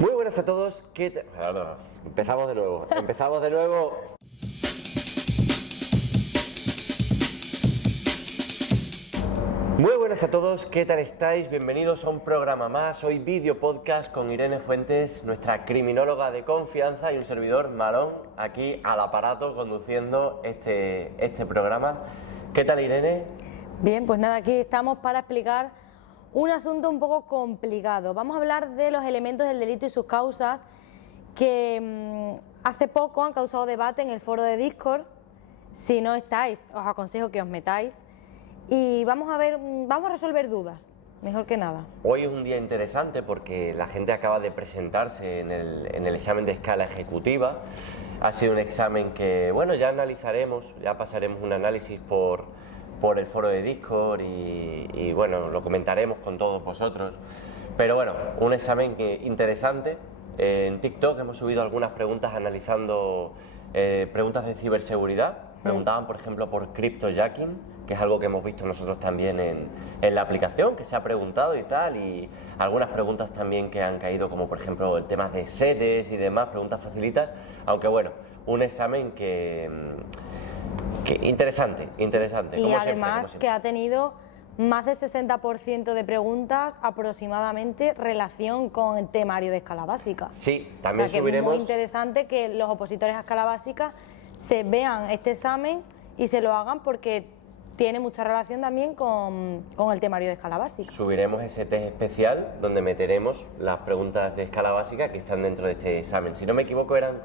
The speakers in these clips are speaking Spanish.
Muy buenas a todos. Empezamos de nuevo. Muy buenas a todos, ¿qué tal estáis? Bienvenidos a un programa más, hoy vídeo podcast con Irene Fuentes, nuestra criminóloga de confianza, y un servidor, Marón, aquí al aparato conduciendo este programa. ¿Qué tal, Irene? Bien, pues nada, aquí estamos para explicar un asunto un poco complicado. Vamos a hablar de los elementos del delito y sus causas que hace poco han causado debate en el foro de Discord. Si no estáis, os aconsejo que os metáis. Y vamos a resolver dudas, mejor que nada. Hoy es un día interesante porque la gente acaba de presentarse en el examen de escala ejecutiva. Ha sido un examen que, bueno, ya analizaremos, ya pasaremos un análisis por el foro de Discord y bueno, lo comentaremos con todos vosotros. Pero bueno, un examen interesante. En TikTok hemos subido algunas preguntas analizando preguntas de ciberseguridad. Preguntaban, por ejemplo, por cryptojacking, que es algo que hemos visto nosotros también en la aplicación, que se ha preguntado y tal, y algunas preguntas también que han caído, como por ejemplo el tema de sedes y demás, preguntas facilitas, aunque bueno, un examen que interesante. Y además que ha tenido más del 60% de preguntas aproximadamente relación con el temario de escala básica. Sí, también que subiremos. Es muy interesante que los opositores a escala básica se vean este examen y se lo hagan porque tiene mucha relación también con el temario de escala básica. Subiremos ese test especial donde meteremos las preguntas de escala básica que están dentro de este examen. Si no me equivoco eran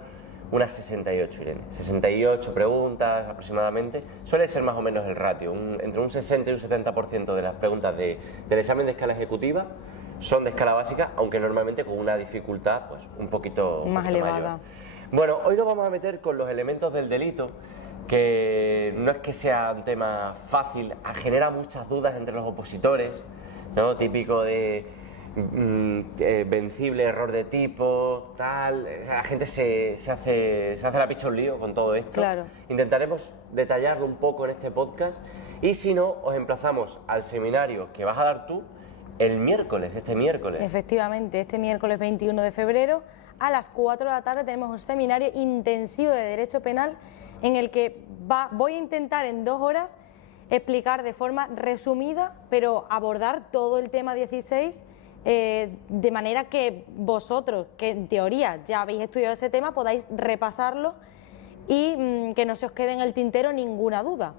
unas 68, Irene. 68 preguntas aproximadamente. Suele ser más o menos el ratio. Entre un 60 y un 70% de las preguntas del examen de escala ejecutiva son de escala básica, aunque normalmente con una dificultad pues un poquito más elevada. Mayor. Bueno, hoy nos vamos a meter con los elementos del delito, que no es que sea un tema fácil, genera muchas dudas entre los opositores, ¿no? Típico de vencible, error de tipo, tal. O sea, la gente se hace la picha un lío con todo esto. Claro. Intentaremos detallarlo un poco en este podcast y si no, os emplazamos al seminario que vas a dar tú este miércoles. Efectivamente, este miércoles 21 de febrero a las 4 de la tarde tenemos un seminario intensivo de Derecho Penal en el que voy a intentar en 2 horas explicar de forma resumida, pero abordar todo el tema 16 de manera que vosotros, que en teoría ya habéis estudiado ese tema, podáis repasarlo y que no se os quede en el tintero ninguna duda.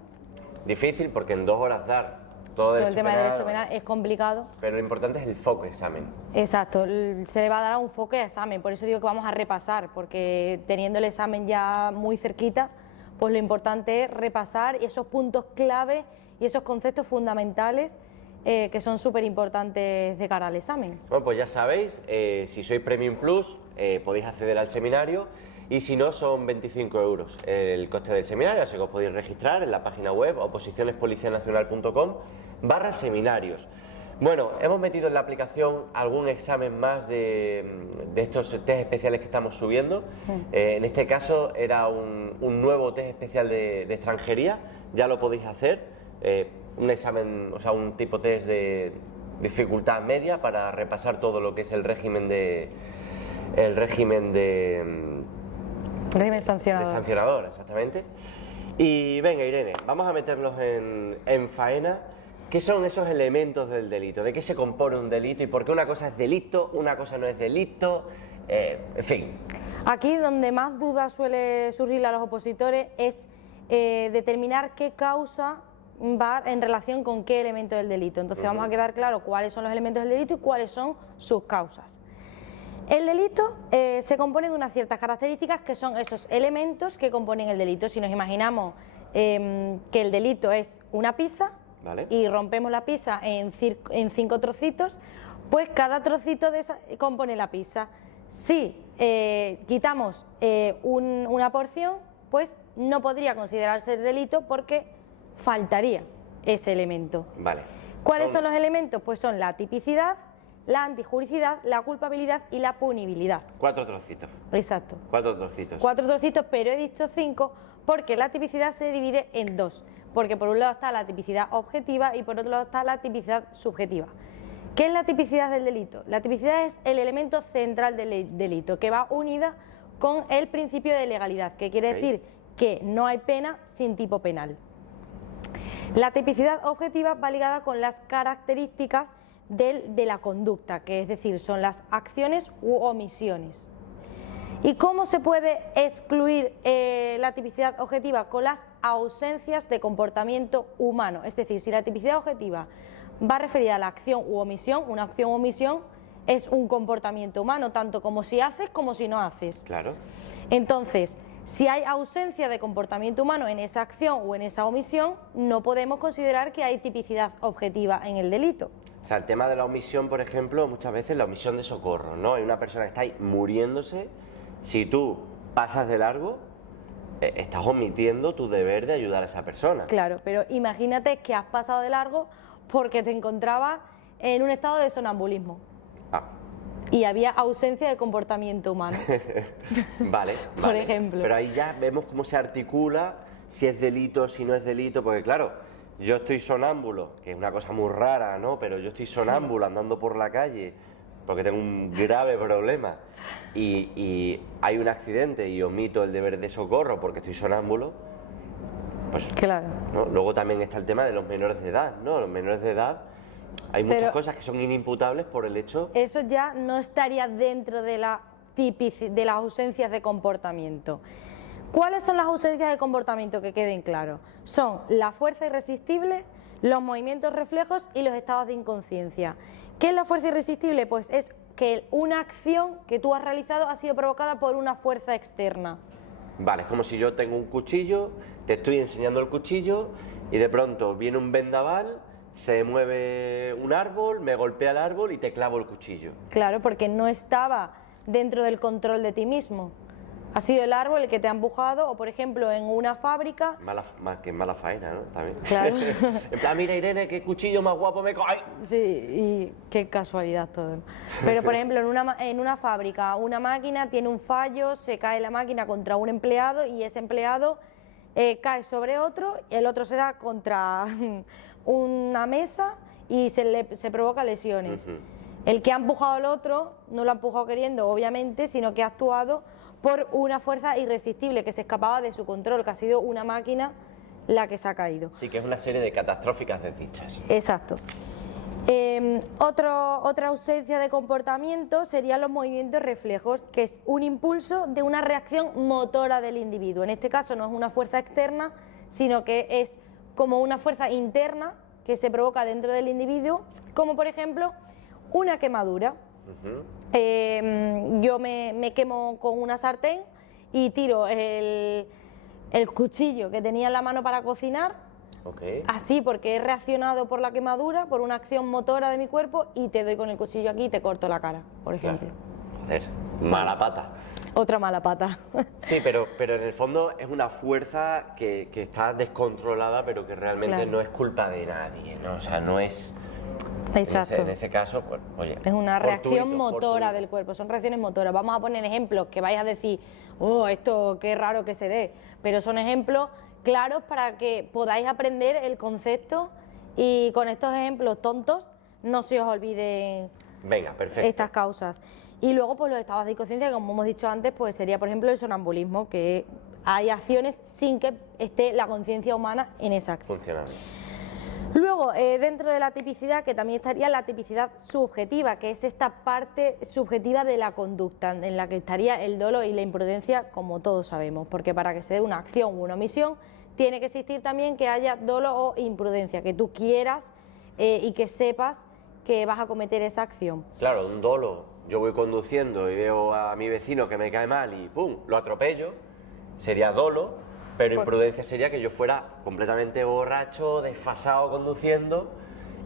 Difícil porque en 2 horas dar todo el tema de derecho penal es complicado. Pero lo importante es el foco examen. Exacto, se le va a dar un foco de examen, por eso digo que vamos a repasar, porque teniendo el examen ya muy cerquita, pues lo importante es repasar esos puntos clave y esos conceptos fundamentales que son súper importantes de cara al examen. Bueno, pues ya sabéis, si sois Premium Plus podéis acceder al seminario y si no son 25 euros el coste del seminario, así que os podéis registrar en la página web oposicionespolicianacional.com/seminarios. Bueno, hemos metido en la aplicación algún examen más de estos test especiales que estamos subiendo. En este caso era un nuevo test especial de extranjería, ya lo podéis hacer. Un examen, o sea, un tipo test de dificultad media para repasar todo lo que es el régimen sancionador, exactamente. Y venga, Irene, vamos a meternos en faena. ¿Qué son esos elementos del delito? ¿De qué se compone un delito y por qué una cosa es delito, una cosa no es delito? En fin. Aquí donde más dudas suele surgir a los opositores es determinar qué causa va en relación con qué elemento del delito. Entonces vamos a quedar claro cuáles son los elementos del delito y cuáles son sus causas. El delito se compone de unas ciertas características que son esos elementos que componen el delito. Si nos imaginamos que el delito es una pizza, ¿vale?, y rompemos la pizza en 5 trocitos, pues cada trocito de esa compone la pizza. Si quitamos una porción, pues no podría considerarse delito porque faltaría ese elemento. Vale. ¿Cuáles son los elementos? Pues son la tipicidad, la antijuricidad, la culpabilidad y la punibilidad. 4 trocitos. Exacto. 4 trocitos. 4 trocitos, pero he dicho 5 porque la tipicidad se divide en 2. Porque por un lado está la tipicidad objetiva y por otro lado está la tipicidad subjetiva. ¿Qué es la tipicidad del delito? La tipicidad es el elemento central del delito, que va unida con el principio de legalidad, que quiere decir que no hay pena sin tipo penal. La tipicidad objetiva va ligada con las características de la conducta, que es decir, son las acciones u omisiones. ¿Y cómo se puede excluir la tipicidad objetiva? Con las ausencias de comportamiento humano. Es decir, si la tipicidad objetiva va referida a la acción u omisión, una acción u omisión es un comportamiento humano, tanto como si haces como si no haces. Claro. Entonces, si hay ausencia de comportamiento humano en esa acción o en esa omisión, no podemos considerar que hay tipicidad objetiva en el delito. O sea, el tema de la omisión, por ejemplo, muchas veces la omisión de socorro, ¿no? Hay una persona que está ahí muriéndose, si tú pasas de largo, estás omitiendo tu deber de ayudar a esa persona. Claro, pero imagínate que has pasado de largo porque te encontrabas en un estado de sonambulismo. Y había ausencia de comportamiento humano. Vale, por ejemplo. Pero ahí ya vemos cómo se articula, si es delito, si no es delito, porque claro, yo estoy sonámbulo, que es una cosa muy rara, ¿no? Pero yo estoy sonámbulo andando por la calle porque tengo un grave problema y hay un accidente y omito el deber de socorro porque estoy sonámbulo, pues claro, ¿no? Luego también está el tema de los menores de edad, ¿no? Los menores de edad, hay muchas cosas que son inimputables por el hecho... Eso ya no estaría dentro de las ausencias de comportamiento. ¿Cuáles son las ausencias de comportamiento? Que queden claros. Son la fuerza irresistible, los movimientos reflejos y los estados de inconsciencia. ¿Qué es la fuerza irresistible? Pues es que una acción que tú has realizado ha sido provocada por una fuerza externa. Vale, es como si yo tengo un cuchillo, te estoy enseñando el cuchillo y de pronto viene un vendaval, se mueve un árbol, me golpea el árbol y te clavo el cuchillo. Claro, porque no estaba dentro del control de ti mismo. Ha sido el árbol el que te ha empujado, o por ejemplo en una fábrica... Mala faena, ¿no? También. Claro. En plan, mira Irene, qué cuchillo más guapo me coge. Sí, y qué casualidad todo. Pero por ejemplo en una fábrica, una máquina tiene un fallo, se cae la máquina contra un empleado y ese empleado cae sobre otro, el otro se da contra una mesa y se provoca lesiones. El que ha empujado al otro no lo ha empujado queriendo, obviamente, sino que ha actuado por una fuerza irresistible que se escapaba de su control, que ha sido una máquina la que se ha caído. Sí, que es una serie de catastróficas desdichas. Exacto. Otra ausencia de comportamiento serían los movimientos reflejos, que es un impulso de una reacción motora del individuo. En este caso no es una fuerza externa, sino que es como una fuerza interna que se provoca dentro del individuo, como por ejemplo una quemadura. Yo me quemo con una sartén y tiro el cuchillo que tenía en la mano para cocinar, así porque he reaccionado por la quemadura, por una acción motora de mi cuerpo, y te doy con el cuchillo aquí y te corto la cara, por ejemplo. Joder, mala pata. Otra mala pata. Sí, pero en el fondo es una fuerza que está descontrolada, pero que realmente no es culpa de nadie, ¿no? O sea, no es... Exacto. En ese caso, pues, oye, es una reacción motora fortuito del cuerpo, son reacciones motoras. Vamos a poner ejemplos que vais a decir, oh, esto qué raro que se dé, pero son ejemplos claros para que podáis aprender el concepto y con estos ejemplos tontos no se os olviden estas causas. Y luego, pues los estados de inconsciencia, que como hemos dicho antes, pues sería, por ejemplo, el sonambulismo, que hay acciones sin que esté la conciencia humana en esa acción. Funcionando. Luego, dentro de la tipicidad, que también estaría la tipicidad subjetiva, que es esta parte subjetiva de la conducta, en la que estaría el dolo y la imprudencia, como todos sabemos, porque para que se dé una acción u una omisión, tiene que existir también que haya dolo o imprudencia, que tú quieras y que sepas que vas a cometer esa acción. Claro, un dolo, yo voy conduciendo y veo a mi vecino que me cae mal y ¡pum!, lo atropello, sería dolo. Pero imprudencia sería que yo fuera completamente borracho, desfasado conduciendo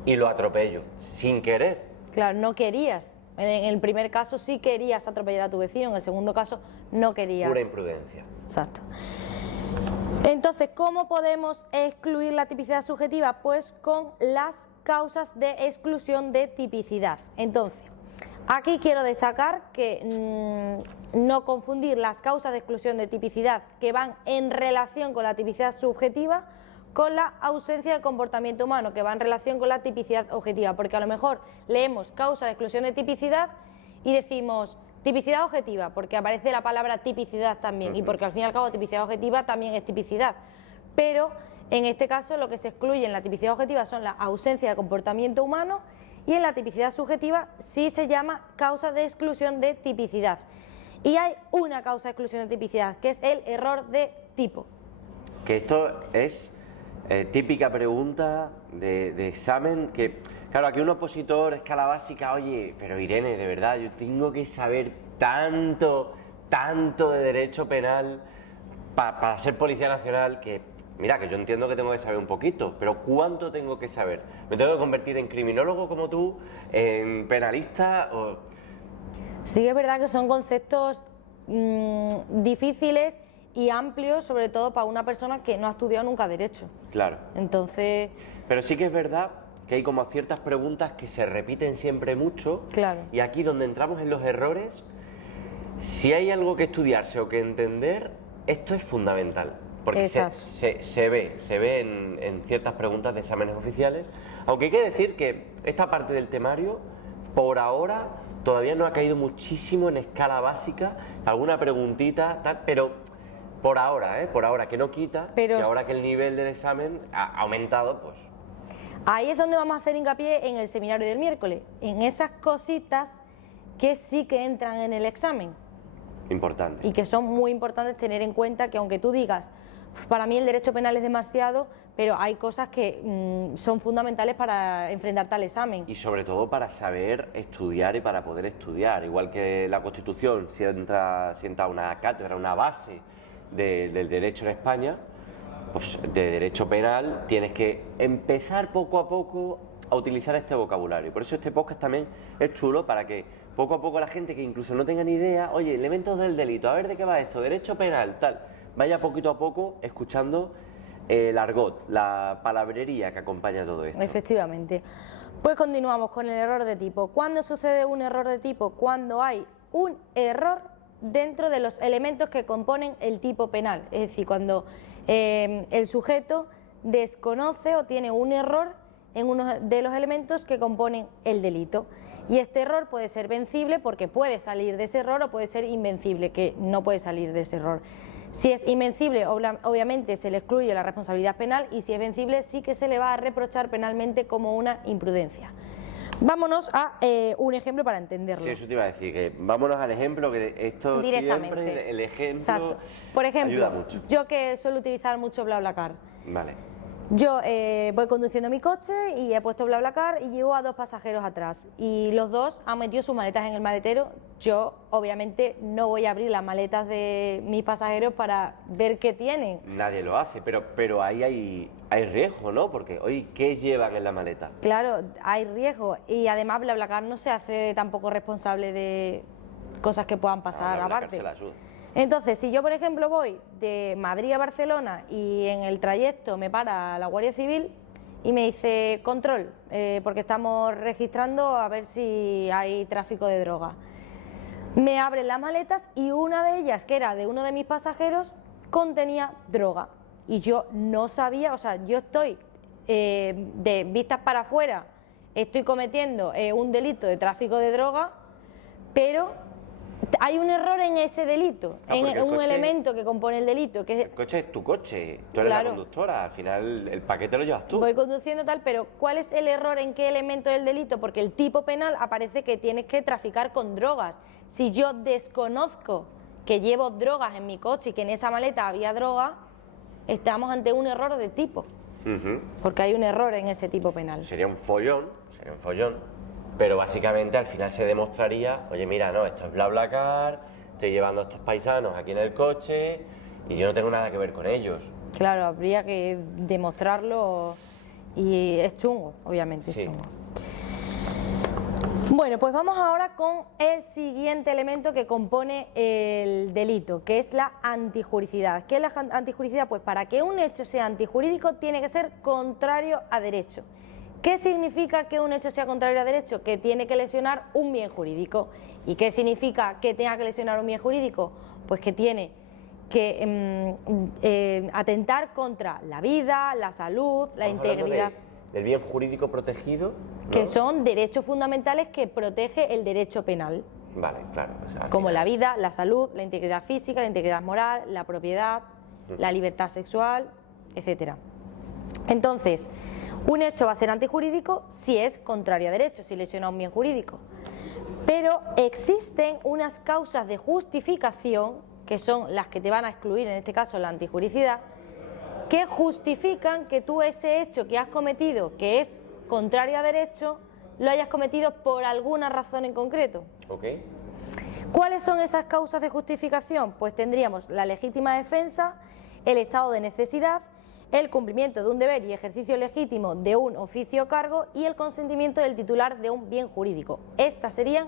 y lo atropello, sin querer. Claro, no querías. En el primer caso sí querías atropellar a tu vecino, en el segundo caso no querías. Pura imprudencia. Exacto. Entonces, ¿cómo podemos excluir la tipicidad subjetiva? Pues con las causas de exclusión de tipicidad. Entonces, aquí quiero destacar que no confundir las causas de exclusión de tipicidad que van en relación con la tipicidad subjetiva con la ausencia de comportamiento humano, que va en relación con la tipicidad objetiva, porque a lo mejor leemos causa de exclusión de tipicidad y decimos tipicidad objetiva, porque aparece la palabra tipicidad también, y porque al fin y al cabo tipicidad objetiva también es tipicidad, pero en este caso lo que se excluye en la tipicidad objetiva son la ausencia de comportamiento humano, y en la tipicidad subjetiva sí se llama causa de exclusión de tipicidad. Y hay una causa de exclusión de tipicidad, que es el error de tipo. Que esto es típica pregunta de examen, que claro, aquí un opositor, escala básica, oye, pero Irene, de verdad, yo tengo que saber tanto de derecho penal para ser policía nacional, que mira, que yo entiendo que tengo que saber un poquito, pero ¿cuánto tengo que saber? ¿Me tengo que convertir en criminólogo como tú, en penalista o...? Sí que es verdad que son conceptos difíciles y amplios, sobre todo para una persona que no ha estudiado nunca Derecho. Claro. Entonces... Pero sí que es verdad que hay como ciertas preguntas que se repiten siempre mucho. Claro. Y aquí donde entramos en los errores, si hay algo que estudiarse o que entender, esto es fundamental. Porque se ve en ciertas preguntas de exámenes oficiales. Aunque hay que decir que esta parte del temario, por ahora, todavía no ha caído muchísimo en escala básica. Alguna preguntita, tal, pero por ahora, que no quita, pero que ahora que el nivel del examen ha aumentado, pues... Ahí es donde vamos a hacer hincapié en el seminario del miércoles, en esas cositas que sí que entran en el examen. Importante. Y que son muy importantes tener en cuenta, que aunque tú digas, para mí el derecho penal es demasiado, pero hay cosas que son fundamentales para enfrentarte al examen. Y sobre todo para saber estudiar y para poder estudiar. Igual que la Constitución sienta una cátedra, una base del derecho en España, pues de derecho penal tienes que empezar poco a poco a utilizar este vocabulario. Por eso este podcast también es chulo, para que poco a poco la gente que incluso no tenga ni idea, oye, elementos del delito, a ver de qué va esto, derecho penal, tal, vaya poquito a poco escuchando el argot, la palabrería que acompaña todo esto. Efectivamente. Pues continuamos con el error de tipo. ¿Cuándo sucede un error de tipo? Cuando hay un error dentro de los elementos que componen el tipo penal. Es decir, cuando el sujeto desconoce o tiene un error en uno de los elementos que componen el delito. Y este error puede ser vencible, porque puede salir de ese error, o puede ser invencible, que no puede salir de ese error. Si es invencible, obviamente se le excluye la responsabilidad penal, y si es vencible sí que se le va a reprochar penalmente como una imprudencia. Vámonos a un ejemplo para entenderlo. Sí, eso te iba a decir, que vámonos al ejemplo, que esto siempre, el ejemplo. Exacto. Por ejemplo, ayuda mucho. Yo que suelo utilizar mucho BlaBlaCar. Vale. Yo voy conduciendo mi coche y he puesto BlaBlaCar y llevo a 2 pasajeros atrás, y los dos han metido sus maletas en el maletero. Yo obviamente no voy a abrir las maletas de mis pasajeros para ver qué tienen. Nadie lo hace, pero ahí hay riesgo, ¿no? Porque, oye, ¿qué llevan en la maleta? Claro, hay riesgo, y además BlaBlaCar no se hace tampoco responsable de cosas que puedan pasar aparte. Entonces, si yo, por ejemplo, voy de Madrid a Barcelona y en el trayecto me para la Guardia Civil y me dice control, porque estamos registrando a ver si hay tráfico de droga. Me abren las maletas y una de ellas, que era de uno de mis pasajeros, contenía droga. Y yo no sabía, o sea, yo estoy de vistas para afuera, estoy cometiendo un delito de tráfico de droga, pero hay un error en ese delito, en un elemento que compone el delito. Que el coche es tu coche, tú eres la conductora, al final el paquete lo llevas tú. Voy conduciendo tal, pero ¿cuál es el error, en qué elemento del delito? Porque el tipo penal aparece que tienes que traficar con drogas. Si yo desconozco que llevo drogas en mi coche y que en esa maleta había droga, estamos ante un error de tipo, porque hay un error en ese tipo penal. Sería un follón, pero básicamente al final se demostraría, oye, mira, no, esto es BlaBlaCar, estoy llevando a estos paisanos aquí en el coche y yo no tengo nada que ver con ellos. Claro, habría que demostrarlo, y es chungo, obviamente es chungo. Bueno, pues vamos ahora con el siguiente elemento que compone el delito, que es la antijuricidad. ¿Qué es la antijuricidad? Pues para que un hecho sea antijurídico tiene que ser contrario a derecho. ¿Qué significa que un hecho sea contrario a derecho? Que tiene que lesionar un bien jurídico. ¿Y qué significa que tenga que lesionar un bien jurídico? Pues que tiene atentar contra la vida, la salud, la integridad. Del bien jurídico protegido, ¿no? Que son derechos fundamentales que protege el derecho penal. Vale, claro. O sea, como la vida, la salud, la integridad física, la integridad moral, la propiedad, la libertad sexual, etcétera. Entonces, un hecho va a ser antijurídico si es contrario a derecho, si lesiona un bien jurídico. Pero existen unas causas de justificación, que son las que te van a excluir, en este caso la antijuricidad, que justifican que tú ese hecho que has cometido, que es contrario a derecho, lo hayas cometido por alguna razón en concreto. Okay. ¿Cuáles son esas causas de justificación? Pues tendríamos la legítima defensa, el estado de necesidad, el cumplimiento de un deber y ejercicio legítimo de un oficio o cargo y el consentimiento del titular de un bien jurídico. Estas serían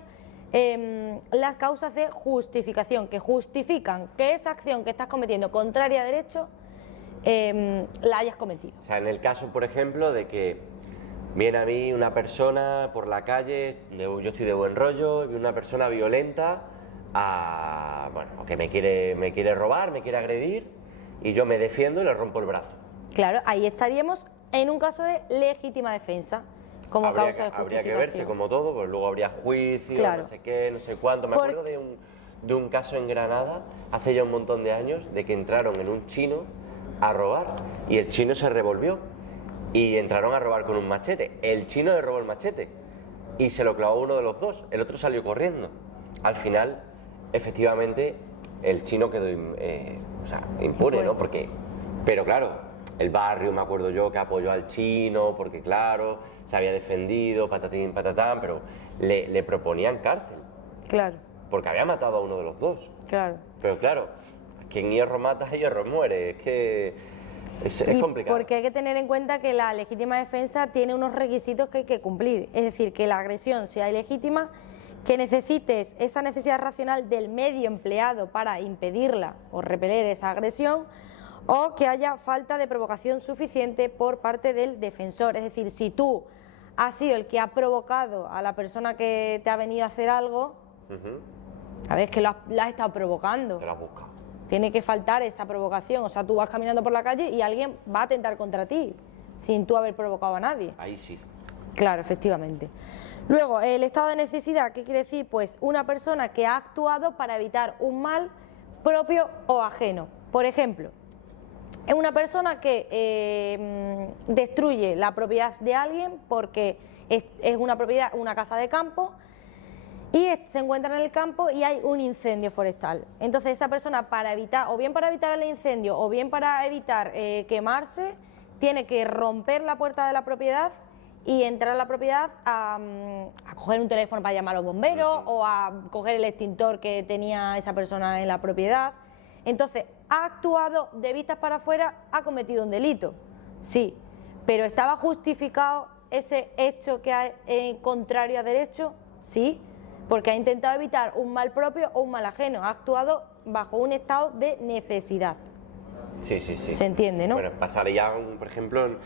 las causas de justificación, que justifican que esa acción que estás cometiendo contraria a derecho la hayas cometido. O sea, en el caso, por ejemplo, de que viene a mí una persona por la calle, yo estoy de buen rollo, y una persona violenta, bueno, que me quiere robar, me quiere agredir, y yo me defiendo y le rompo el brazo. Claro, ahí estaríamos en un caso de legítima defensa, como causa de justificación. Habría que verse como todo, pues luego habría juicio, claro. No sé qué, no sé cuánto. Me acuerdo de un caso en Granada, hace ya un montón de años, de que entraron en un chino a robar, y el chino se revolvió. Y entraron a robar con un machete. El chino le robó el machete y se lo clavó uno de los dos. El otro salió corriendo. Al final, efectivamente, el chino quedó impune, ¿no? Pero claro, el barrio, me acuerdo yo, que apoyó al chino, porque claro, se había defendido, patatín, patatán, pero le proponían cárcel. Claro. Porque había matado a uno de los dos. Claro. Pero claro, quien hierro mata, hierro muere. Es que es complicado. Porque hay que tener en cuenta que la legítima defensa tiene unos requisitos que hay que cumplir. Es decir, que la agresión sea ilegítima, que necesites esa necesidad racional del medio empleado para impedirla o repeler esa agresión, o que haya falta de provocación suficiente por parte del defensor. Es decir, si tú has sido el que ha provocado a la persona que te ha venido a hacer algo, a ver, es que lo has estado provocando. Te lo has buscado. Tiene que faltar esa provocación. O sea, tú vas caminando por la calle y alguien va a atentar contra ti sin tú haber provocado a nadie. Ahí sí. Claro, efectivamente. Luego, el estado de necesidad, ¿qué quiere decir? Pues una persona que ha actuado para evitar un mal propio o ajeno. Por ejemplo, es una persona que destruye la propiedad de alguien porque es una propiedad, una casa de campo, y se encuentra en el campo y hay un incendio forestal. Entonces esa persona, para evitar, o bien para evitar el incendio o bien para evitar quemarse, tiene que romper la puerta de la propiedad y entrar a la propiedad a coger un teléfono para llamar a los bomberos o a coger el extintor que tenía esa persona en la propiedad. Entonces, ha actuado de vistas para afuera, ha cometido un delito, sí, pero ¿estaba justificado ese hecho que es contrario a derecho? Sí, porque ha intentado evitar un mal propio o un mal ajeno, ha actuado bajo un estado de necesidad. Sí, sí, sí. Se entiende, ¿no? Bueno, pasaría, por ejemplo,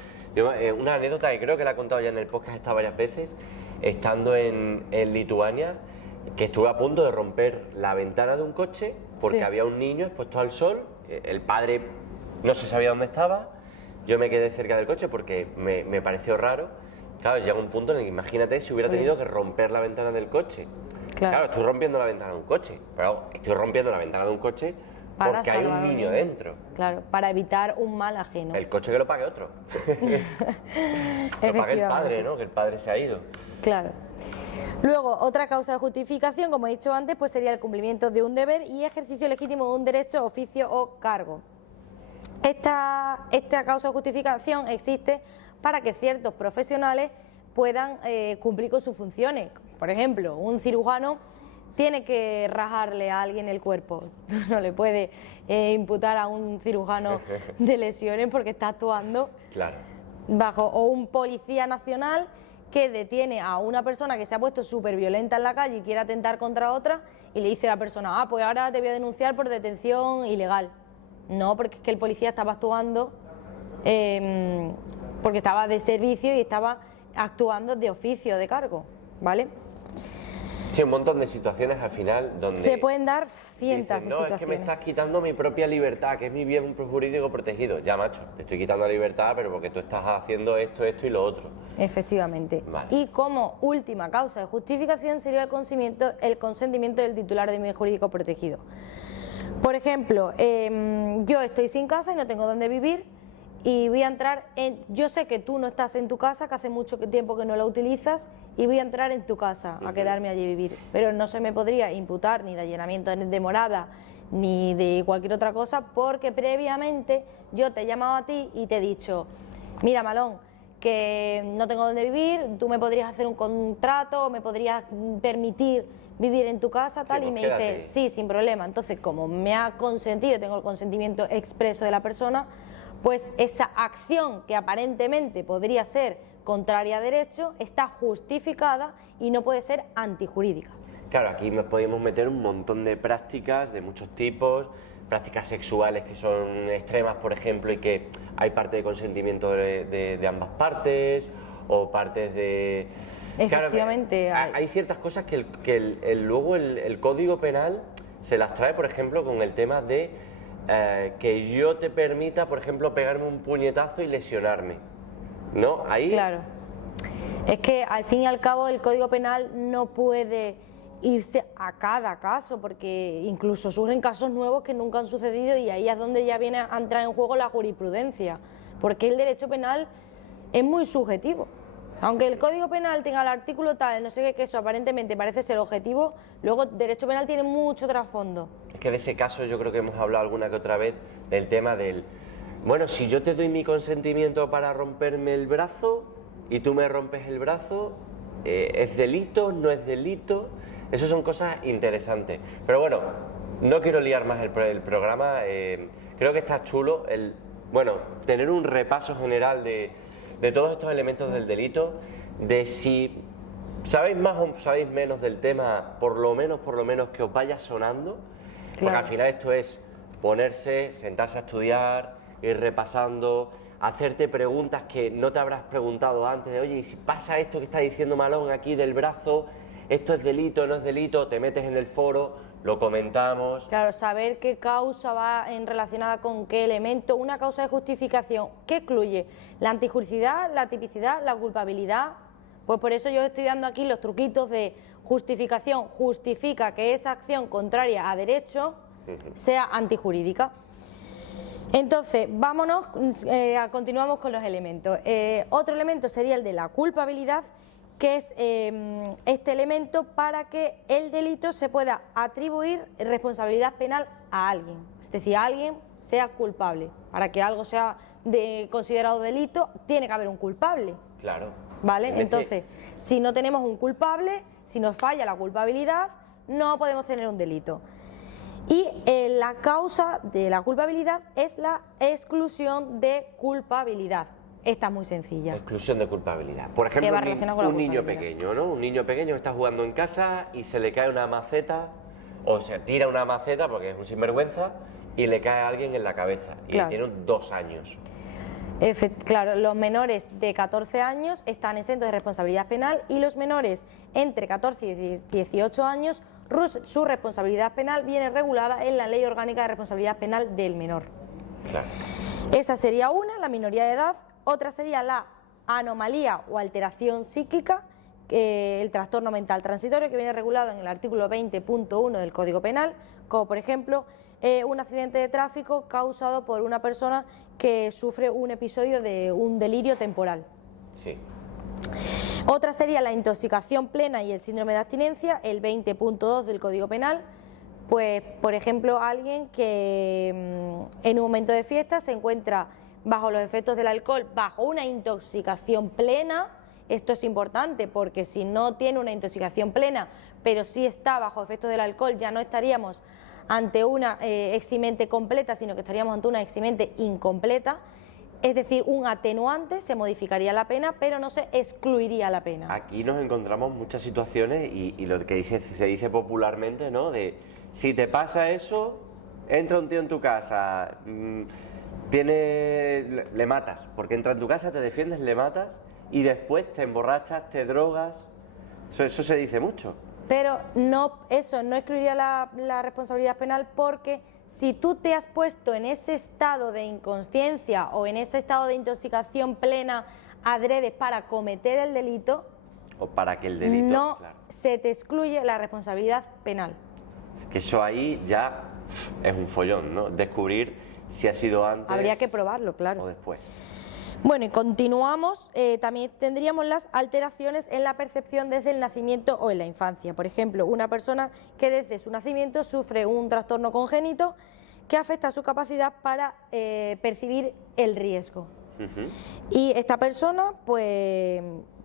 una anécdota que creo que la he contado ya en el podcast esta varias veces, estando en Lituania, que estuve a punto de romper la ventana de un coche porque sí. Había un niño expuesto al sol, el padre no se sabía dónde estaba, yo me quedé cerca del coche porque me pareció raro. Claro, llega un punto en el que imagínate si hubiera tenido que romper la ventana del coche. Claro, estoy rompiendo la ventana de un coche, pero estoy rompiendo la ventana de un coche porque hay un niño dentro. Claro, para evitar un mal ajeno. El coche que lo pague otro. Lo pague el padre, ¿no? Que el padre se ha ido. Claro. Luego, otra causa de justificación, como he dicho antes, pues sería el cumplimiento de un deber y ejercicio legítimo de un derecho, oficio o cargo. Esta causa de justificación existe para que ciertos profesionales puedan cumplir con sus funciones. Por ejemplo, un cirujano tiene que rajarle a alguien el cuerpo. Tú no le puedes imputar a un cirujano de lesiones porque está actuando bajo... O un policía nacional que detiene a una persona que se ha puesto súper violenta en la calle y quiere atentar contra otra y le dice a la persona, pues ahora te voy a denunciar por detención ilegal. No, porque es que el policía estaba actuando porque estaba de servicio y estaba actuando de oficio, de cargo, ¿vale? Sí, un montón de situaciones al final donde... Se pueden dar cientos de no, situaciones. es que me estás quitando mi propia libertad, que es mi bien jurídico protegido. Ya, macho, te estoy quitando la libertad, pero porque tú estás haciendo esto y lo otro. Efectivamente. Vale. Y como última causa de justificación sería el consentimiento del titular de bien jurídico protegido. Por ejemplo, yo estoy sin casa y no tengo dónde vivir y voy a entrar yo sé que tú no estás en tu casa, que hace mucho tiempo que no la utilizas, y voy a entrar en tu casa a quedarme allí a vivir, pero no se me podría imputar ni de allanamiento de morada ni de cualquier otra cosa, porque previamente yo te he llamado a ti y te he dicho: mira, Malón, que no tengo dónde vivir, tú me podrías hacer un contrato, me podrías permitir vivir en tu casa, tal, Sí, y me pues dice: quédate. sí, sin problema. Entonces, como me ha consentido, tengo el consentimiento expreso de la persona, pues esa acción que aparentemente podría ser contraria a derecho está justificada y no puede ser antijurídica. Claro, aquí podemos meter un montón de prácticas de muchos tipos, prácticas sexuales que son extremas, por ejemplo, y que hay parte de consentimiento de ambas partes, o partes de... Efectivamente, Claro, hay ciertas cosas que, luego el Código Penal se las trae, por ejemplo, con el tema de que yo te permita, por ejemplo, pegarme un puñetazo y lesionarme, ¿no? Ahí... Claro. Es que al fin y al cabo el Código Penal no puede irse a cada caso, porque incluso surgen casos nuevos que nunca han sucedido, y ahí es donde ya viene a entrar en juego la jurisprudencia, porque el derecho penal es muy subjetivo. Aunque el Código Penal tenga el artículo tal, no sé qué, que eso aparentemente parece ser objetivo, luego el derecho penal tiene mucho trasfondo. Es que de ese caso yo creo que hemos hablado alguna que otra vez del tema del... Bueno, si yo te doy mi consentimiento para romperme el brazo y tú me rompes el brazo, ¿es delito? ¿No es delito? Eso son cosas interesantes. Pero bueno, no quiero liar más el programa. Creo que está chulo tener un repaso general de todos estos elementos del delito, de si sabéis más o sabéis menos del tema, por lo menos que os vaya sonando, porque Claro. al final esto es ponerse, sentarse a estudiar, ir repasando, hacerte preguntas que no te habrás preguntado antes, de oye, ¿y si pasa esto que está diciendo Malón aquí del brazo, esto es delito, no es delito? Te metes en el foro, lo comentamos. Claro, saber qué causa va relacionada con qué elemento. Una causa de justificación, ¿qué excluye? La antijuricidad, la tipicidad, la culpabilidad. Pues por eso yo estoy dando aquí los truquitos de justificación. Justifica que esa acción contraria a derecho sea antijurídica. Entonces, vámonos, continuamos con los elementos. Otro elemento sería el de la culpabilidad, que es este elemento para que el delito se pueda atribuir responsabilidad penal a alguien. Es decir, alguien sea culpable. Para que algo sea considerado delito, tiene que haber un culpable. Claro. ¿Vale? Entonces, si no tenemos un culpable, si nos falla la culpabilidad, no podemos tener un delito. Y la causa de la culpabilidad es la exclusión de culpabilidad. Esta es muy sencilla. Exclusión de culpabilidad. Por Que ejemplo, va relacionado con la un niño culpabilidad. pequeño, ¿no? Un niño pequeño que está jugando en casa y se le cae una maceta, o se tira una maceta porque es un sinvergüenza, y le cae a alguien en la cabeza. Y Claro. tiene 2 años. Claro, los menores de 14 años están exentos de responsabilidad penal, y los menores entre 14 y 18 años, su responsabilidad penal viene regulada en la Ley Orgánica de Responsabilidad Penal del Menor. Claro. Esa sería una, la minoría de edad. Otra sería la anomalía o alteración psíquica, el trastorno mental transitorio, que viene regulado en el artículo 20.1 del Código Penal, como por ejemplo un accidente de tráfico causado por una persona que sufre un episodio de un delirio temporal. Sí. Otra sería la intoxicación plena y el síndrome de abstinencia, el 20.2 del Código Penal. Pues, por ejemplo, alguien que en un momento de fiesta se encuentra bajo los efectos del alcohol, bajo una intoxicación plena. Esto es importante porque si no tiene una intoxicación plena, pero sí está bajo efectos del alcohol, ya no estaríamos ante una eximente completa, sino que estaríamos ante una eximente incompleta. Es decir, un atenuante, se modificaría la pena, pero no se excluiría la pena. Aquí nos encontramos muchas situaciones y lo que se dice popularmente, ¿no? De si te pasa eso, entra un tío en tu casa, le matas, porque entra en tu casa, te defiendes, le matas y después te emborrachas, te drogas. Eso se dice mucho. Pero no, eso no excluiría la responsabilidad penal, porque si tú te has puesto en ese estado de inconsciencia o en ese estado de intoxicación plena adrede para cometer el delito, o para que el delito no claro. se te excluye la responsabilidad penal. Que eso ahí ya es un follón, ¿no? Descubrir si ha sido antes. Habría que probarlo, O claro. después. Bueno, y continuamos, también tendríamos las alteraciones en la percepción desde el nacimiento o en la infancia. Por ejemplo, una persona que desde su nacimiento sufre un trastorno congénito que afecta a su capacidad para percibir el riesgo. Y esta persona, pues,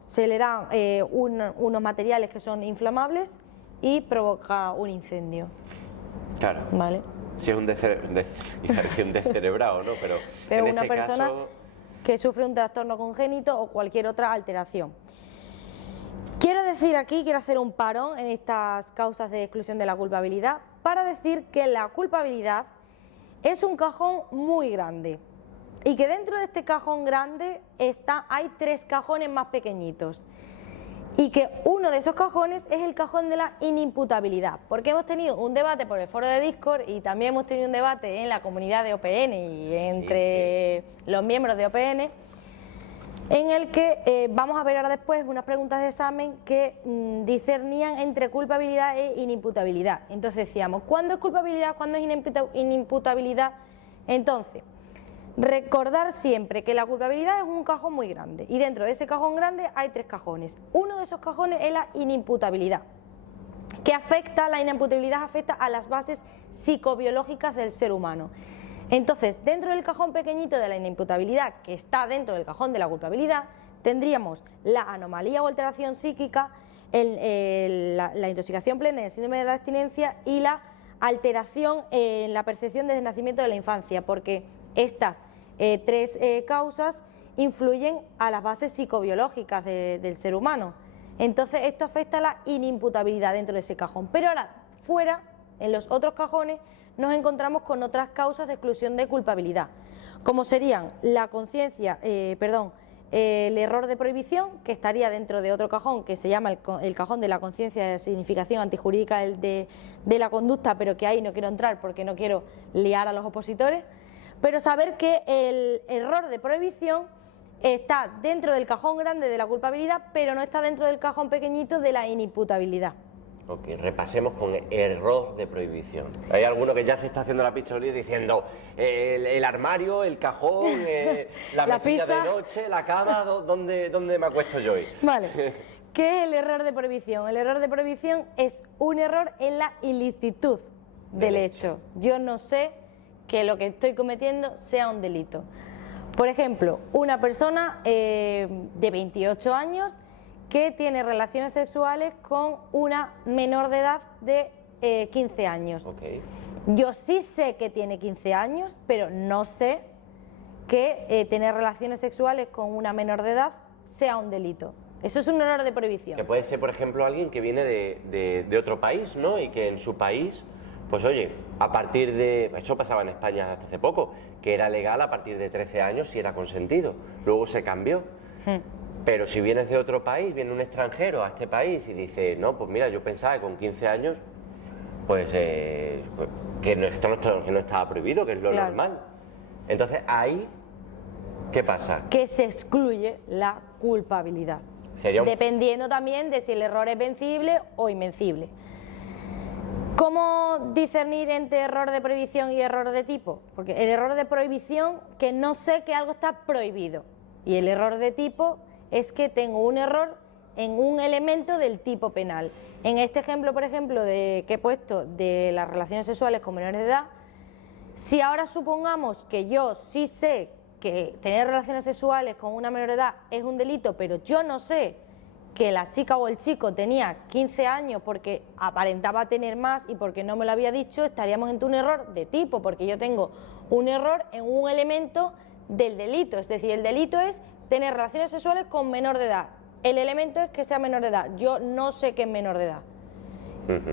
se le dan unos materiales que son inflamables y provoca un incendio. Claro. ¿Vale? Si es un descerebrado, ¿no? Pero en una este persona caso... que sufre un trastorno congénito o cualquier otra alteración. Quiero decir aquí, quiero hacer un parón en estas causas de exclusión de la culpabilidad para decir que la culpabilidad es un cajón muy grande y que dentro de este cajón grande hay 3 cajones más pequeñitos. Y que uno de esos cajones es el cajón de la inimputabilidad, porque hemos tenido un debate por el foro de Discord y también hemos tenido un debate en la comunidad de OPN y entre los miembros de OPN, en el que vamos a ver ahora después unas preguntas de examen que discernían entre culpabilidad e inimputabilidad. Entonces decíamos, ¿cuándo es culpabilidad? ¿Cuándo es inimputabilidad? Entonces, recordar siempre que la culpabilidad es un cajón muy grande y dentro de ese cajón grande hay 3 cajones. Uno de esos cajones es la inimputabilidad, la inimputabilidad afecta a las bases psicobiológicas del ser humano. Entonces, dentro del cajón pequeñito de la inimputabilidad, que está dentro del cajón de la culpabilidad, tendríamos la anomalía o alteración psíquica, la intoxicación plena, el síndrome de abstinencia y la alteración en la percepción desde el nacimiento de la infancia, porque estas 3 causas influyen a las bases psicobiológicas del ser humano. Entonces esto afecta a la inimputabilidad dentro de ese cajón. Pero ahora, fuera, en los otros cajones, nos encontramos con otras causas de exclusión de culpabilidad, como serían la conciencia, el error de prohibición, que estaría dentro de otro cajón que se llama el cajón de la conciencia de significación antijurídica de la conducta, pero que ahí no quiero entrar porque no quiero liar a los opositores. Pero saber que el error de prohibición está dentro del cajón grande de la culpabilidad, pero no está dentro del cajón pequeñito de la inimputabilidad. Ok, repasemos con error de prohibición. Hay alguno que ya se está haciendo la pichorría diciendo el armario, el cajón, la mesilla pizza de noche, la cama, ¿dónde me acuesto yo hoy? Vale. ¿Qué es el error de prohibición? El error de prohibición es un error en la ilicitud del hecho. Yo no sé que lo que estoy cometiendo sea un delito. Por ejemplo, una persona de 28 años que tiene relaciones sexuales con una menor de edad de 15 años. Okay. Yo sí sé que tiene 15 años, pero no sé que tener relaciones sexuales con una menor de edad sea un delito. Eso es un error de prohibición. Que puede ser, por ejemplo, alguien que viene de otro país, ¿no? Y que en su país, pues oye, a partir de... Eso pasaba en España hasta hace poco, que era legal a partir de 13 años si era consentido. Luego se cambió. Pero si vienes de otro país, viene un extranjero a este país y dice, no, pues mira, yo pensaba que con 15 años, pues que no estaba prohibido, que es lo normal. Entonces ahí, ¿qué pasa? Que se excluye la culpabilidad. Dependiendo también de si el error es vencible o invencible. ¿Cómo discernir entre error de prohibición y error de tipo? Porque el error de prohibición, que no sé que algo está prohibido. Y el error de tipo es que tengo un error en un elemento del tipo penal. En este ejemplo, por ejemplo, que he puesto de las relaciones sexuales con menores de edad, si ahora supongamos que yo sí sé que tener relaciones sexuales con una menor de edad es un delito, pero yo no sé que la chica o el chico tenía 15 años porque aparentaba tener más y porque no me lo había dicho, estaríamos ante un error de tipo, porque yo tengo un error en un elemento del delito. Es decir, el delito es tener relaciones sexuales con menor de edad. El elemento es que sea menor de edad. Yo no sé que es menor de edad.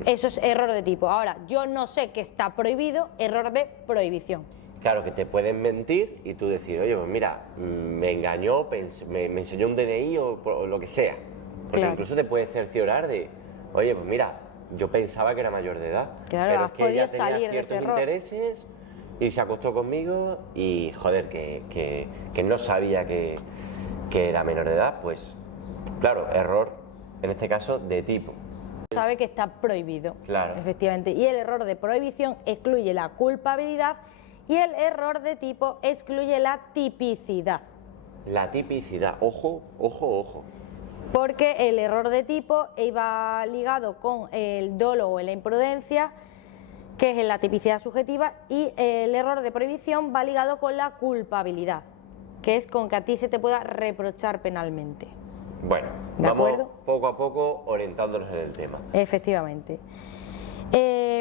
Eso es error de tipo. Ahora, yo no sé que está prohibido, error de prohibición. Claro, que te pueden mentir y tú decir, oye, pues mira, me engañó, me enseñó un DNI o lo que sea. Porque incluso te puedes cerciorar de, oye, pues mira, yo pensaba que era mayor de edad, Claro, pero has es que ella podido salir tenía de ese ciertos error. intereses y se acostó conmigo y, joder, que no sabía que era menor de edad, pues, claro, error, en este caso, de tipo. Sabe que está prohibido, Claro. efectivamente, y el error de prohibición excluye la culpabilidad y el error de tipo excluye la tipicidad. La tipicidad, ojo, ojo, ojo. Porque el error de tipo iba ligado con el dolo o la imprudencia, que es la tipicidad subjetiva, y el error de prohibición va ligado con la culpabilidad, que es con que a ti se te pueda reprochar penalmente. Bueno, ¿De vamos acuerdo? poco a poco orientándonos en el tema. Efectivamente.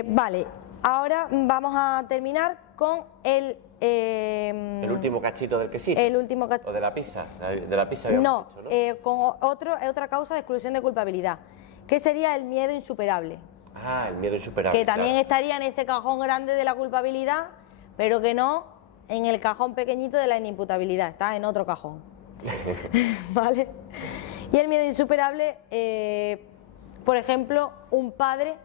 Vale, ahora vamos a terminar con el último cachito del quesito. el último O de la pizza. De la pizza habíamos No, dicho, ¿no? con otra causa de exclusión de culpabilidad, que sería el miedo insuperable, Ah, el miedo insuperable. que también claro. estaría en ese cajón grande de la culpabilidad, pero que no en el cajón pequeñito de la inimputabilidad, está en otro cajón. ¿Vale? Y el miedo insuperable, por ejemplo, un padre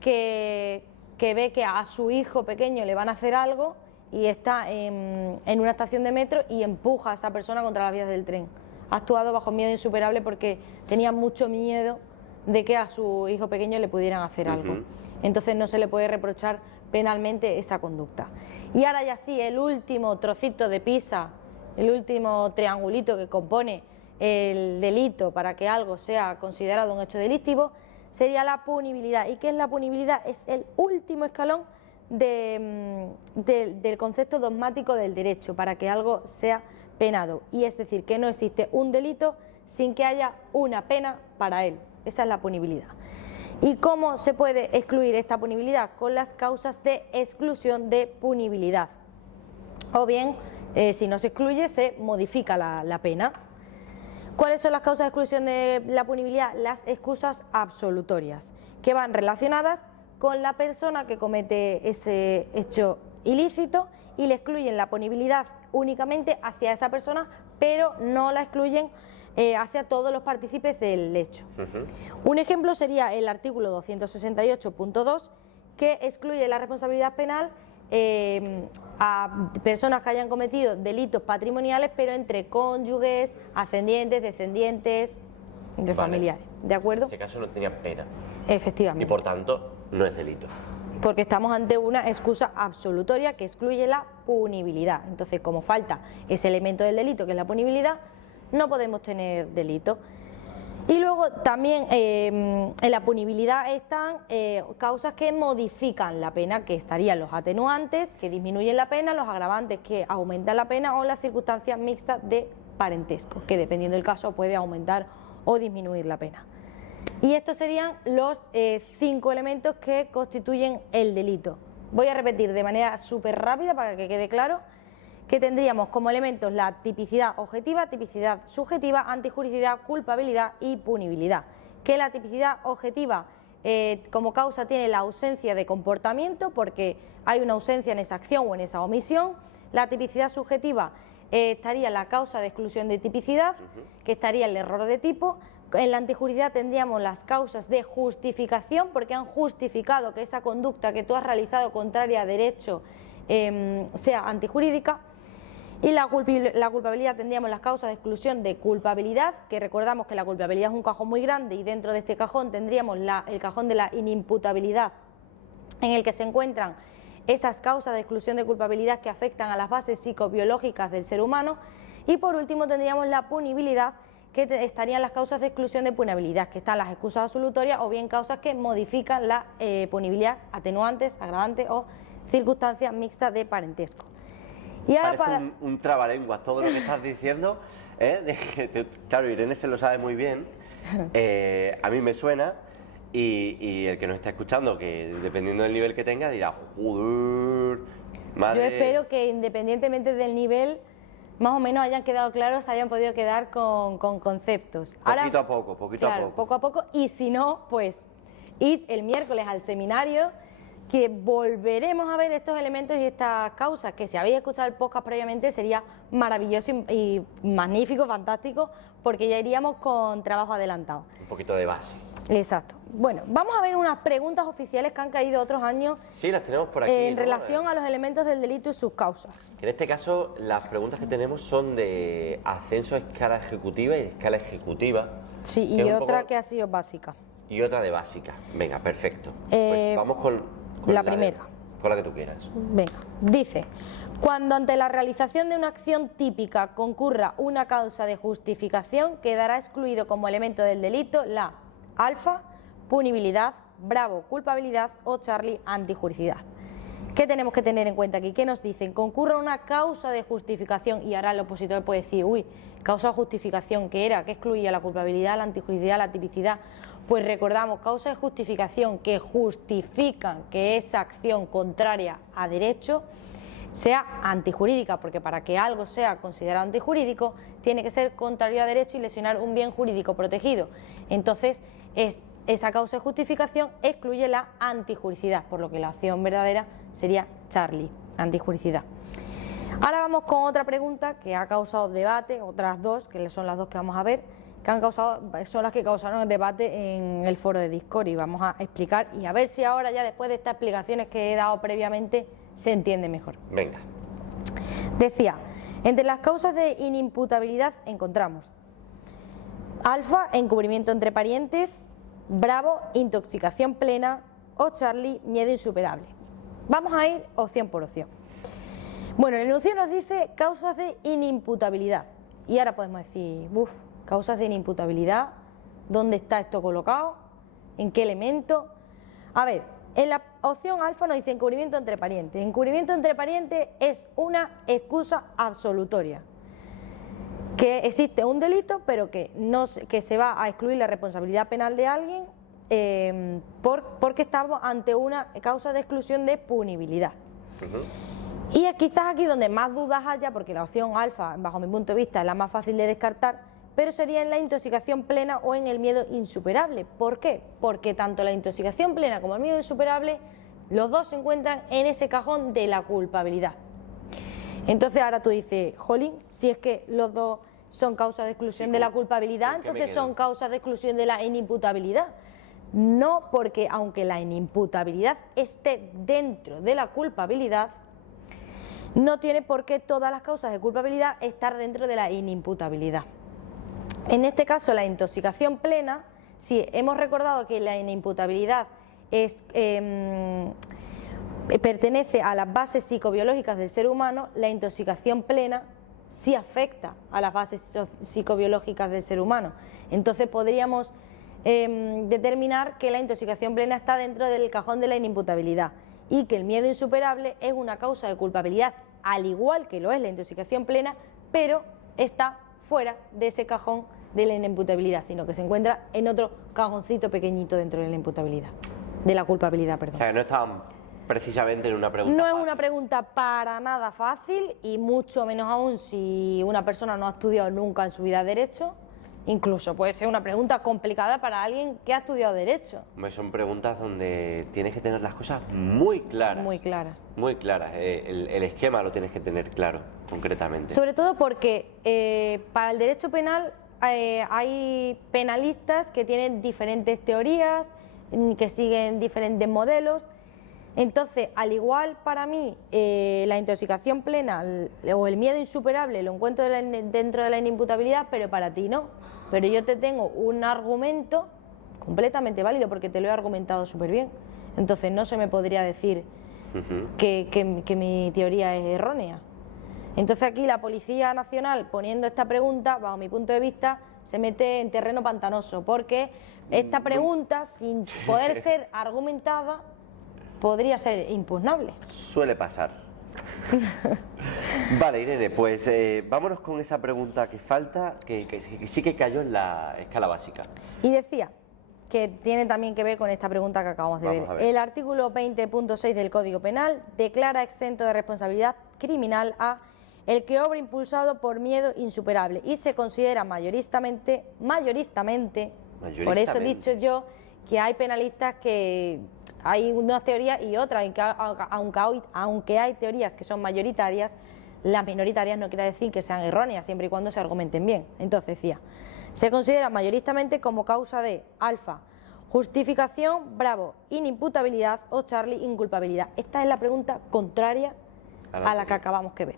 que ve que a su hijo pequeño le van a hacer algo y está en una estación de metro y empuja a esa persona contra las vías del tren. Ha actuado bajo miedo insuperable porque tenía mucho miedo de que a su hijo pequeño le pudieran hacer algo. Entonces no se le puede reprochar penalmente esa conducta. Y ahora ya sí, el último trocito de pizza, el último triangulito que compone el delito para que algo sea considerado un hecho delictivo, sería la punibilidad. ¿Y qué es la punibilidad? Es el último escalón del concepto dogmático del derecho para que algo sea penado. Y es decir, que no existe un delito sin que haya una pena para él. Esa es la punibilidad. ¿Y cómo se puede excluir esta punibilidad? Con las causas de exclusión de punibilidad. O bien, si no se excluye, se modifica la pena. ¿Cuáles son las causas de exclusión de la punibilidad? Las excusas absolutorias, que van relacionadas con la persona que comete ese hecho ilícito y le excluyen la punibilidad únicamente hacia esa persona, pero no la excluyen hacia todos los partícipes del hecho. Un ejemplo sería el artículo 268.2, que excluye la responsabilidad penal a personas que hayan cometido delitos patrimoniales, pero entre cónyuges, ascendientes, descendientes, entre familiares. ¿De acuerdo? En ese caso no tenía pena. Efectivamente. Y por tanto, no es delito. Porque estamos ante una excusa absolutoria que excluye la punibilidad. Entonces, como falta ese elemento del delito, que es la punibilidad, no podemos tener delito. Y luego también en la punibilidad están causas que modifican la pena, que estarían los atenuantes, que disminuyen la pena, los agravantes, que aumentan la pena, o las circunstancias mixtas de parentesco, que dependiendo del caso puede aumentar o disminuir la pena. Y estos serían los 5 elementos que constituyen el delito. Voy a repetir de manera súper rápida para que quede claro que tendríamos como elementos la tipicidad objetiva, tipicidad subjetiva, antijuricidad, culpabilidad y punibilidad. Que la tipicidad objetiva como causa tiene la ausencia de comportamiento porque hay una ausencia en esa acción o en esa omisión. La tipicidad subjetiva estaría la causa de exclusión de tipicidad, que estaría el error de tipo. En la antijuricidad tendríamos las causas de justificación porque han justificado que esa conducta que tú has realizado contraria a derecho sea antijurídica. Y la culpabilidad tendríamos las causas de exclusión de culpabilidad, que recordamos que la culpabilidad es un cajón muy grande y dentro de este cajón tendríamos el cajón de la inimputabilidad, en el que se encuentran esas causas de exclusión de culpabilidad que afectan a las bases psicobiológicas del ser humano. Y por último tendríamos la punibilidad, que estarían las causas de exclusión de punibilidad, que están las excusas absolutorias o bien causas que modifican la punibilidad, atenuantes, agravantes o circunstancias mixtas de parentesco. Y ahora Parece un trabalenguas todo lo que estás diciendo, claro, Irene se lo sabe muy bien, a mí me suena y el que nos está escuchando, que dependiendo del nivel que tenga, dirá, joder, madre... Yo espero que independientemente del nivel, más o menos hayan quedado claros, hayan podido quedar con conceptos. Poquito a poco, poquito a poco. Poco a poco, y si no, pues id el miércoles al seminario, que volveremos a ver estos elementos y estas causas, que si habéis escuchado el podcast previamente sería maravilloso y magnífico, fantástico, porque ya iríamos con trabajo adelantado. Un poquito de base. Exacto. Bueno, vamos a ver unas preguntas oficiales que han caído otros años. Sí, las tenemos por aquí, en ¿no? relación a los elementos del delito y sus causas. En este caso, las preguntas que tenemos son de ascenso a escala ejecutiva y de escala ejecutiva. Sí, y otra que ha sido básica. Y otra de básica. Venga, perfecto. Pues vamos con la primera. Con la que tú quieras. Venga, dice: cuando ante la realización de una acción típica concurra una causa de justificación, quedará excluido como elemento del delito la alfa, punibilidad, bravo, culpabilidad o Charlie, antijuricidad. ¿Qué tenemos que tener en cuenta aquí? ¿Qué nos dicen? Concurra una causa de justificación, y ahora el opositor puede decir, uy, causa de justificación, ¿qué era? ¿Qué excluía? ¿La culpabilidad, la antijuricidad, la tipicidad? Pues recordamos, causa de justificación que justifican que esa acción contraria a derecho sea antijurídica, porque para que algo sea considerado antijurídico tiene que ser contrario a derecho y lesionar un bien jurídico protegido. Entonces, esa causa de justificación excluye la antijuricidad, por lo que la acción verdadera sería Charlie, antijuricidad. Ahora vamos con otra pregunta que ha causado debate, otras dos, que son las dos que vamos a ver, que han causado, son las que causaron el debate en el foro de Discord, y vamos a explicar y a ver si ahora, ya después de estas explicaciones que he dado previamente, se entiende mejor. Venga. Decía, entre las causas de inimputabilidad encontramos alfa, encubrimiento entre parientes, bravo, intoxicación plena o Charlie, miedo insuperable. Vamos a ir opción por opción. Bueno, el enunciado nos dice causas de inimputabilidad. Y ahora podemos decir, causas de inimputabilidad, ¿dónde está esto colocado? ¿En qué elemento? A ver, en la opción alfa nos dice encubrimiento entre parientes. Encubrimiento entre parientes es una excusa absolutoria. Que existe un delito, pero que se va a excluir la responsabilidad penal de alguien porque estamos ante una causa de exclusión de punibilidad. Y es quizás aquí donde más dudas haya, porque la opción alfa, bajo mi punto de vista, es la más fácil de descartar, pero sería en la intoxicación plena o en el miedo insuperable. ¿Por qué? Porque tanto la intoxicación plena como el miedo insuperable, los dos se encuentran en ese cajón de la culpabilidad. Entonces ahora tú dices, jolín, si es que los dos son causas de exclusión de la culpabilidad, entonces son causas de exclusión de la inimputabilidad. No, porque aunque la inimputabilidad esté dentro de la culpabilidad, no tiene por qué todas las causas de culpabilidad estar dentro de la inimputabilidad. En este caso, la intoxicación plena, si hemos recordado que la inimputabilidad pertenece a las bases psicobiológicas del ser humano, la intoxicación plena sí afecta a las bases psicobiológicas del ser humano. Entonces podríamos determinar que la intoxicación plena está dentro del cajón de la inimputabilidad y que el miedo insuperable es una causa de culpabilidad, al igual que lo es la intoxicación plena, pero está fuera de ese cajón de la inimputabilidad, sino que se encuentra en otro cajoncito pequeñito dentro de la imputabilidad, de la culpabilidad, perdón. O sea, que no estaban precisamente en una pregunta No fácil. es una pregunta para nada fácil, y mucho menos aún si una persona no ha estudiado nunca en su vida Derecho. Incluso puede ser una pregunta complicada para alguien que ha estudiado Derecho. Son preguntas donde tienes que tener las cosas muy claras. Muy claras. Muy claras. El esquema lo tienes que tener claro, concretamente. Sobre todo porque para el derecho penal hay penalistas que tienen diferentes teorías, que siguen diferentes modelos. Entonces, al igual para mí, la intoxicación plena o el miedo insuperable lo encuentro dentro de la inimputabilidad, pero para ti no. Pero yo te tengo un argumento completamente válido porque te lo he argumentado súper bien. Entonces no se me podría decir que mi teoría es errónea. Entonces aquí la Policía Nacional, poniendo esta pregunta, bajo mi punto de vista, se mete en terreno pantanoso, porque esta pregunta, sin poder ser argumentada, podría ser impugnable. Suele pasar. Vale, Irene, pues vámonos con esa pregunta que falta, que sí que cayó en la escala básica. Y decía que tiene también que ver con esta pregunta que acabamos de ver. El artículo 20.6 del Código Penal declara exento de responsabilidad criminal a el que obra impulsado por miedo insuperable y se considera mayoristamente, por eso he dicho yo que hay penalistas que hay unas teorías y otras, aunque hay teorías que son mayoritarias, las minoritarias no quiere decir que sean erróneas, siempre y cuando se argumenten bien. Entonces decía, se considera mayoristamente como causa de alfa, Justificación, Bravo, inimputabilidad o Charlie, inculpabilidad. Esta es la pregunta contraria a la que acabamos de ver.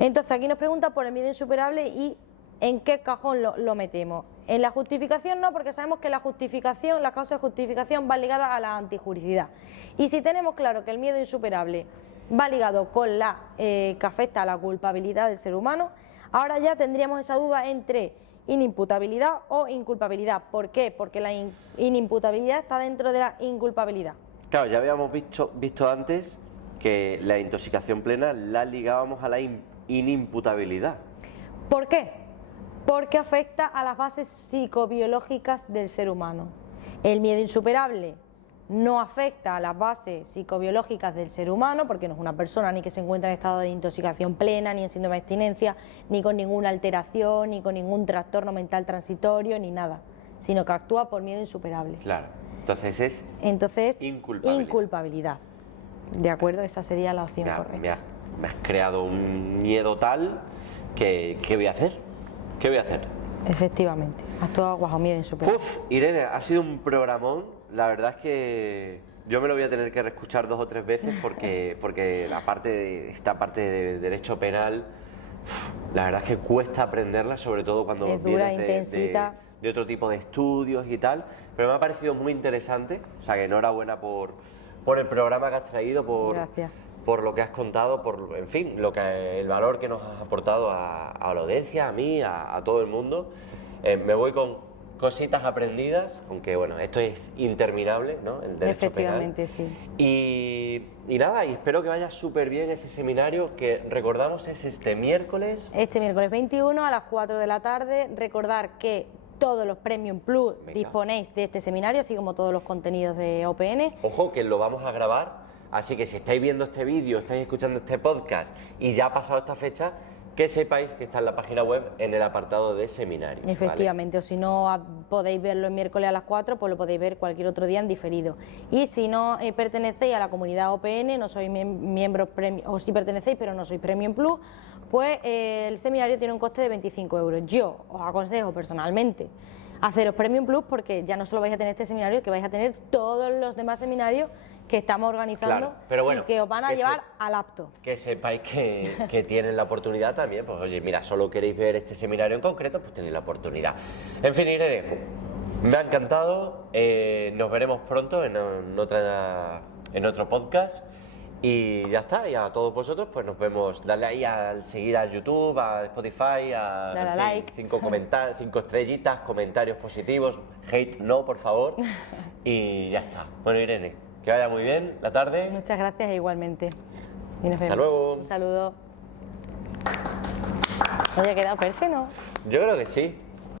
Entonces aquí nos pregunta por el miedo insuperable y en qué cajón lo metemos. En la justificación no, porque sabemos que la causa de justificación va ligada a la antijuricidad. Y si tenemos claro que el miedo insuperable va ligado con la que afecta a la culpabilidad del ser humano, ahora ya tendríamos esa duda entre inimputabilidad o inculpabilidad. ¿Por qué? Porque la inimputabilidad está dentro de la inculpabilidad. Claro, ya habíamos visto antes que la intoxicación plena la ligábamos a la inimputabilidad. ¿Por qué? Porque afecta a las bases psicobiológicas del ser humano. El miedo insuperable no afecta a las bases psicobiológicas del ser humano, porque no es una persona ni que se encuentra en estado de intoxicación plena, ni en síndrome de abstinencia, ni con ninguna alteración, ni con ningún trastorno mental transitorio, ni nada, sino que actúa por miedo insuperable. Claro, entonces inculpabilidad. ¿De acuerdo? Esa sería la opción correcta. Me has creado un miedo tal que ¿qué voy a hacer? ¿Qué voy a hacer? Efectivamente, actúa bajo miedo insuperable. Irene, ha sido un programón. La verdad es que yo me lo voy a tener que reescuchar 2 o 3 veces porque esta parte de derecho penal, la verdad es que cuesta aprenderla, sobre todo cuando es dura, vienes intensita. de otro tipo de estudios y tal, pero me ha parecido muy interesante, o sea que enhorabuena por el programa que has traído, Gracias. por lo que has contado, en fin, el valor que nos has aportado a la audiencia, a mí, a todo el mundo. Me voy con cositas aprendidas, aunque bueno, esto es interminable, ¿no? El derecho Efectivamente, penal. Sí. Y nada, y espero que vaya súper bien ese seminario que recordamos es este miércoles. Este miércoles 21 a las 4 de la tarde. Recordar que todos los Premium Plus disponéis de este seminario, así como todos los contenidos de OPN. Ojo, que lo vamos a grabar, así que si estáis viendo este vídeo, estáis escuchando este podcast y ya ha pasado esta fecha, que sepáis que está en la página web en el apartado de seminarios. Efectivamente, ¿vale? O si no podéis verlo el miércoles a las 4, pues lo podéis ver cualquier otro día en diferido. Y si no pertenecéis a la comunidad OPN, no sois miembros Premium, o si pertenecéis pero no sois Premium Plus, pues el seminario tiene un coste de 25 euros. Yo os aconsejo personalmente haceros Premium Plus porque ya no solo vais a tener este seminario, que vais a tener todos los demás seminarios que estamos organizando, claro, pero bueno, y que os van a llevar al apto. Que sepáis que tienen la oportunidad también, pues oye, mira, solo queréis ver este seminario en concreto, pues tenéis la oportunidad. En fin, Irene, me ha encantado, nos veremos pronto en otro podcast y ya está, y a todos vosotros pues nos vemos, dale ahí al seguir a YouTube, a Spotify, dale a like. 5 estrellitas, comentarios positivos, hate no, por favor, y ya está. Bueno, Irene, que vaya muy bien la tarde. Muchas gracias igualmente. Y nos vemos. Hasta luego. Un saludo. ¿No había quedado perfecto, no? Yo creo que sí.